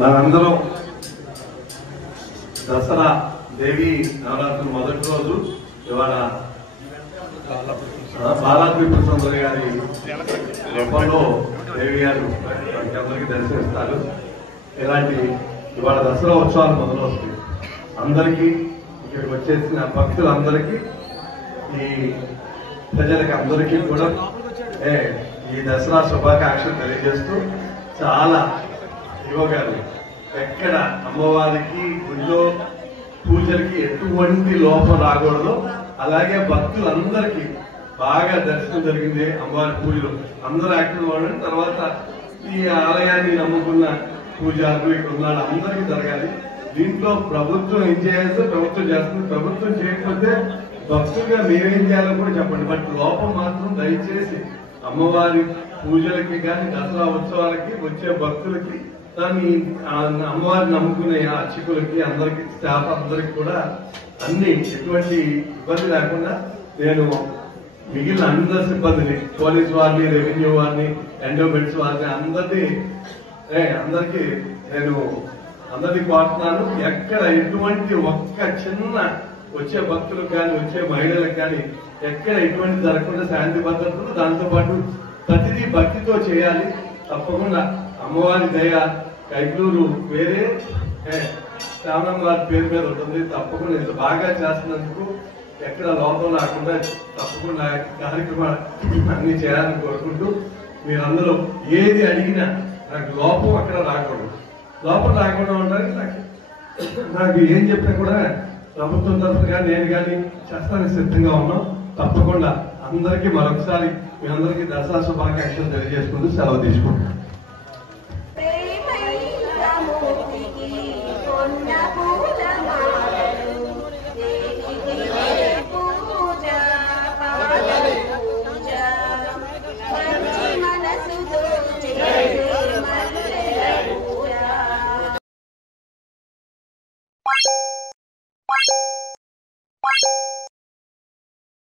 మనందరం దసరా దేవి నవరాత్రులు మొదటి రోజు ఇవాళ బాలాత్రిపుర సుందరి గారి రూపంలో దేవి గారు అందరికీ దర్శిస్తారు. ఇలాంటి ఇవాళ దసరా ఉత్సవాలు మొదలవుతాయి. అందరికీ ఇక్కడికి వచ్చేసిన భక్తులందరికీ ఈ ప్రజలకి అందరికీ కూడా ఈ దసరా శుభాకాంక్షలు తెలియజేస్తూ చాలా యువగారు ఎక్కడ అమ్మవారికి గుడిలో పూజలకి ఎటువంటి లోపం రాకూడదు. అలాగే భక్తులందరికీ బాగా దర్శనం జరిగింది. అమ్మవారి పూజలు అందరూ యాక్టివ్ అవ్వడం, తర్వాత ఈ ఆలయాన్ని నమ్ముకున్న పూజారులు ఇక్కడ ఉన్న అందరికీ జరగాలి. దీంట్లో ప్రభుత్వం ఏం చేయాల్సో ప్రభుత్వం చేస్తుంది. ప్రభుత్వం చేయకపోతే భక్తులుగా మేమేం చేయాలో కూడా చెప్పండి. బట్ లోపం మాత్రం దయచేసి అమ్మవారి పూజలకి కానీ దసరా ఉత్సవాలకి వచ్చే భక్తులకి దాన్ని అమ్మవారిని నమ్ముకునే అర్చకులకి అందరికి స్టాఫ్ అందరికి కూడా అన్ని ఎటువంటి ఇబ్బంది లేకుండా నేను మిగిలిన అందరి సిబ్బందిని, పోలీస్ వారిని, రెవెన్యూ వారిని, ఎండోమెంట్స్ వారిని అందరికీ నేను అందరినీ కోరుతున్నాను. ఎక్కడ ఎటువంటి ఒక్క చిన్న వచ్చే భక్తులకు కానీ వచ్చే మహిళలకు కానీ ఎక్కడ ఎటువంటి జరగకుండా శాంతి భద్రతలు, దాంతో పాటు ప్రతిదీ భక్తితో చేయాలి. తప్పకుండా అమ్మవారి దయ కైకలూరు వేరే శ్రావణం వారి పేరు మీద ఉంటుంది. తప్పకుండా ఇంత బాగా చేస్తున్నందుకు ఎక్కడ లోపం రాకుండా తప్పకుండా కార్యక్రమాలు అన్ని చేయాలని కోరుకుంటూ మీరందరూ ఏది అడిగినా నాకు లోపం అక్కడ రాకూడదు. లోపం రాకుండా ఉండడానికి నాకు ఏం చెప్పినా కూడా ప్రభుత్వం తరఫున నేను కానీ చేస్తానికి సిద్ధంగా ఉన్నాం. తప్పకుండా అందరికీ మరొకసారి మీ అందరికీ దసరా శుభాకాంక్షలు తెలియజేసుకుంటూ సెలవు తీసుకుంటాం.